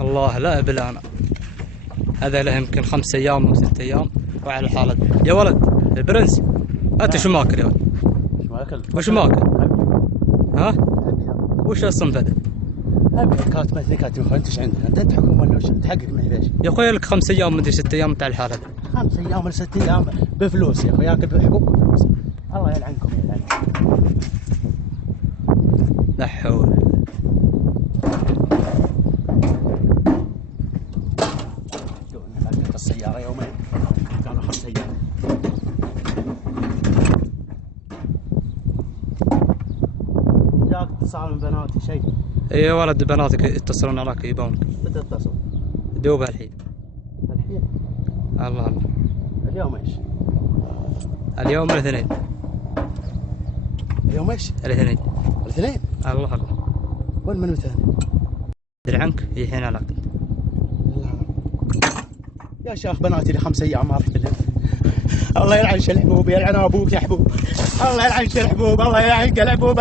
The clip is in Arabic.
الله لا ابل انا. هذا له يمكن 5 ايام او 6 ايام وعلى الحالة. يا ولد البرنس انت شو ماكل يا ولد؟ وش ماكل؟ ها؟ وش الصنف هذا؟ كاتب انت ايش عندك؟ انت تحكم ولا وش تحقق معي ليش؟ يا اخوي لك 5 ايام مدري 6 ايام تاع الحالة. 5 ايام ولا 6 ايام بفلوس يا اخوي، ياكل بحبوب بفلوس. الله يلعنكم يلعنكم. لا حول. السيارة يومين كانوا 5 ايام. جاك اتصال من بناتي شيء؟ اي يا ولد بناتك يتصلون عليك يبونك. متى اتصل؟ دوبها الحين. الحين؟ الله الله. اليوم ايش؟ اليوم الاثنين. اليوم ايش؟ الاثنين. الاثنين؟ الله الله. وين منو ثاني؟ ادري عنك هي الحين عليك. يا شيخ بناتي لي 5 ايام ما رحت لهم. الله يلعن شل حبوب، يلعن ابوك يا حبوب. الله يلعن شل حبوب، الله يلعن كل حبوب.